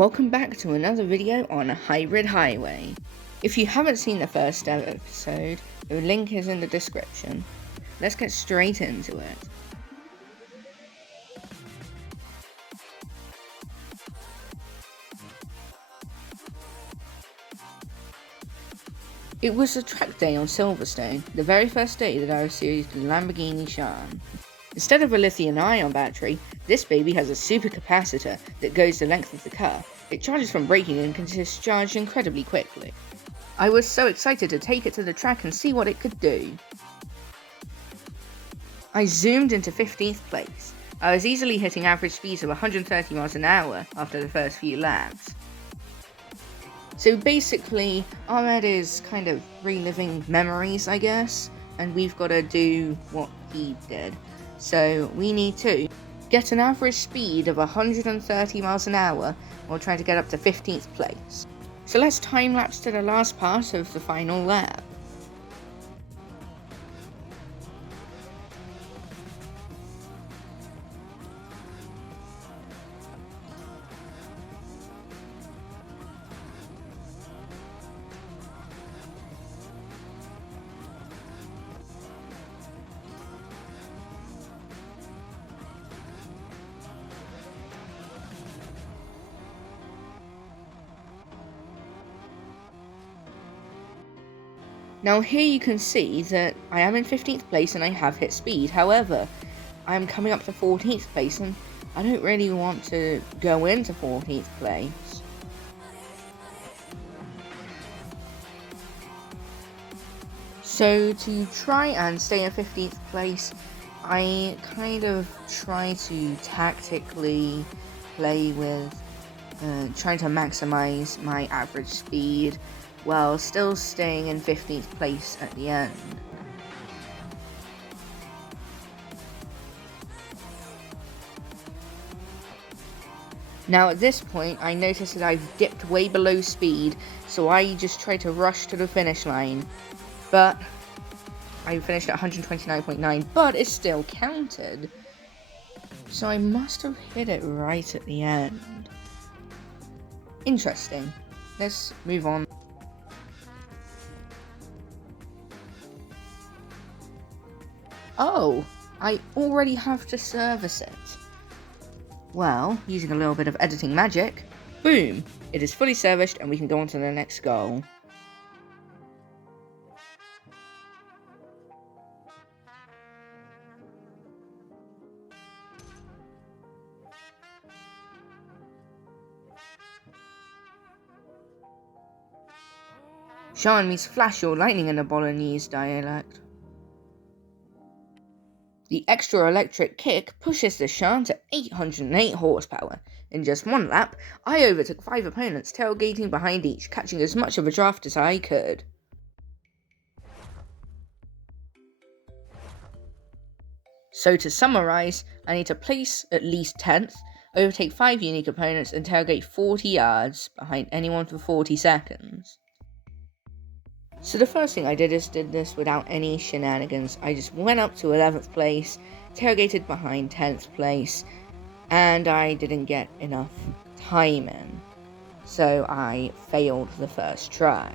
Welcome back to another video on Hybrid Highway. If you haven't seen the first episode, the link is in the description. Let's get straight into it. It was a track day on Silverstone, the very first day that I was used the Lamborghini Sian. Instead of a lithium-ion battery, this baby has a supercapacitor that goes the length of the car. It charges from braking and can discharge incredibly quickly. I was so excited to take it to the track and see what it could do. I zoomed into 15th place. I was easily hitting average speeds of 130 miles an hour after the first few laps. So basically, Ahmed is kind of reliving memories, I guess, and we've got to do what he did. So we need to get an average speed of 130 miles an hour while trying to get up to 15th place. So let's time lapse to the last part of the final lap. Now here you can see that I am in 15th place and I have hit speed. However, I'm coming up to 14th place and I don't really want to go into 14th place. So to try and stay in 15th place, I kind of try to tactically play with trying to maximize my average speed while still staying in 15th place at the end. Now at this point I notice that I've dipped way below speed, so I just try to rush to the finish line, but I finished at 129.9, but it still counted, so I must have hit it right at the end. Interesting. Let's move on. Oh, I already have to service it. Well, using a little bit of editing magic, boom, it is fully serviced and we can go on to the next goal. Sean means flash or lightning in the Bolognese dialect. The extra electric kick pushes the Sian to 808 horsepower. In just one lap, I overtook 5 opponents, tailgating behind each, catching as much of a draft as I could. So to summarise, I need to place at least 10th, overtake 5 unique opponents and tailgate 40 yards behind anyone for 40 seconds. So the first thing I did is did this without any shenanigans. I just went up to 11th place, tailgated behind 10th place, and I didn't get enough time in. So I failed the first try.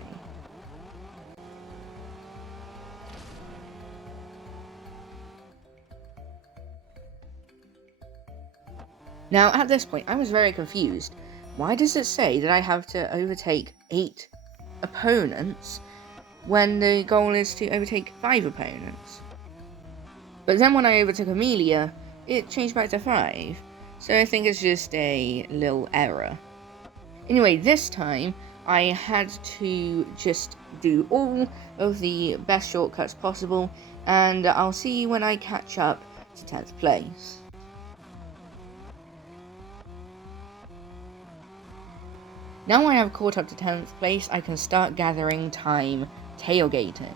Now at this point I was very confused. Why does it say that I have to overtake 8 opponents when the goal is to overtake 5 opponents? But then when I overtook Amelia, it changed back to 5, so I think it's just a little error. Anyway, this time I had to just do all of the best shortcuts possible, and I'll see you when I catch up to 10th place. Now I have caught up to 10th place, I can start gathering time tailgating.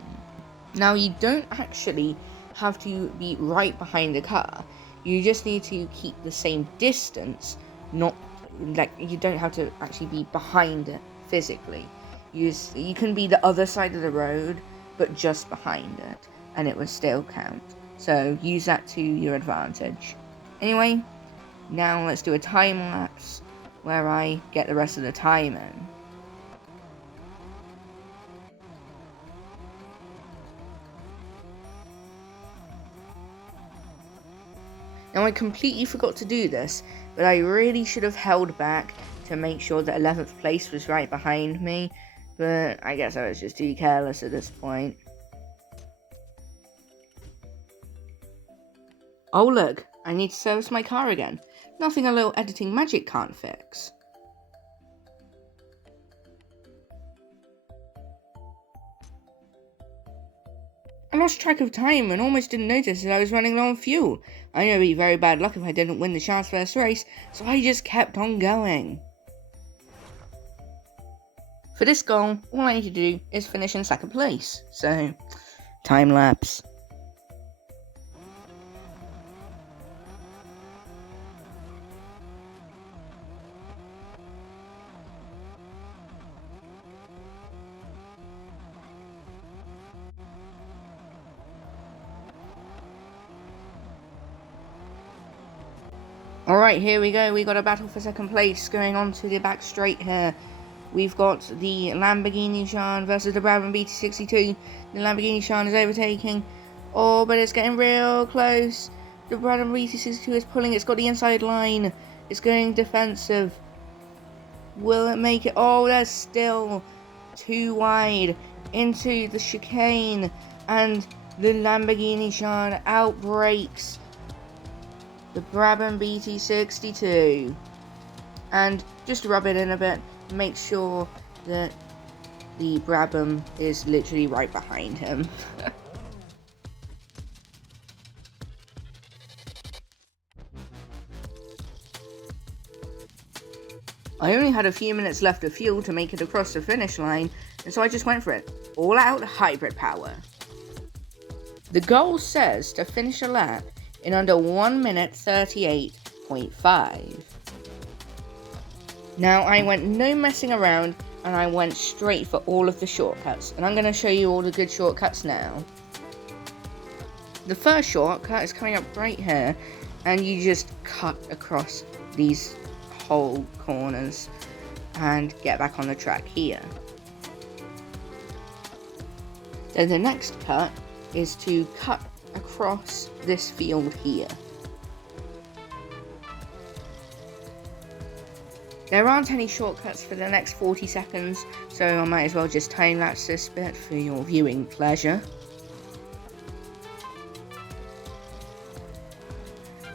Now you don't actually have to be right behind the car, you just need to keep the same distance, not like you don't have to actually be behind it physically. You can be the other side of the road but just behind it and it will still count, so use that to your advantage. Anyway, now let's do a time lapse where I get the rest of the time in. Now I completely forgot to do this, but I really should have held back to make sure that 11th place was right behind me, but I guess I was just too careless at this point. Oh look, I need to service my car again. Nothing a little editing magic can't fix. I lost track of time and almost didn't notice that I was running low on fuel. I knew it'd be very bad luck if I didn't win the Shar's first race, so I just kept on going. For this goal, all I need to do is finish in second place, so time lapse. Alright, here we go. We got a battle for second place going on to the back straight here. We've got the Lamborghini Shan versus the Brabham BT62. The Lamborghini Shan is overtaking. Oh, but it's getting real close. The Brabham BT62 is pulling. It's got the inside line. It's going defensive. Will it make it? Oh, that's still too wide into the chicane. And the Lamborghini Shan outbreaks the Brabham BT62. And just to rub it in a bit, make sure that the Brabham is literally right behind him. I only had a few minutes left of fuel to make it across the finish line, and so I just went for it. All out hybrid power. The goal says to finish a lap in under 1 minute 38.5. Now I went no messing around and I went straight for all of the shortcuts, and I'm going to show you all the good shortcuts now. The first shortcut is coming up right here, and you just cut across these whole corners and get back on the track here. Then the next cut is to cut across this field here. There aren't any shortcuts for the next 40 seconds, so I might as well just time-lapse this bit for your viewing pleasure.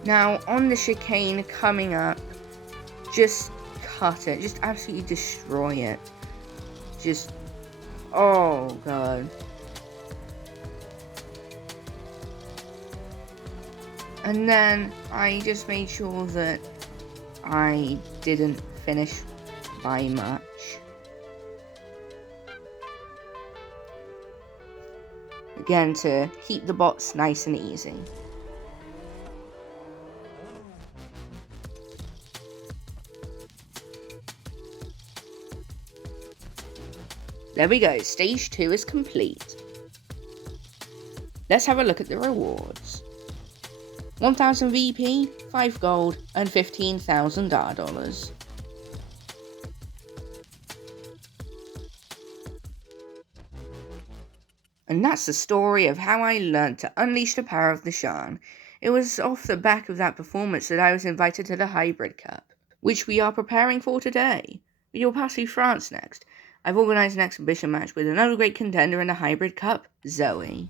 Now, on the chicane coming up, just cut it, just absolutely destroy it. Just, oh god. And then I just made sure that I didn't finish by much. Again, to keep the bots nice and easy. There we go, stage 2 is complete. Let's have a look at the rewards. 1000 VP, 5 gold, and 15,000 $. And that's the story of how I learned to unleash the power of the Shan. It was off the back of that performance that I was invited to the Hybrid Cup, which we are preparing for today. We will pass through France next. I've organised an exhibition match with another great contender in the Hybrid Cup, Zoe.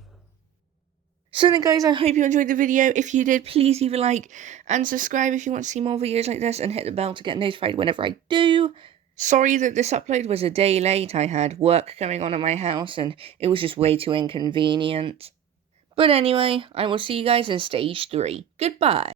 So then guys, I hope you enjoyed the video. If you did, please leave a like and subscribe if you want to see more videos like this, and hit the bell to get notified whenever I do. Sorry that this upload was a day late. I had work going on at my house and it was just way too inconvenient. But anyway, I will see you guys in stage 3. Goodbye.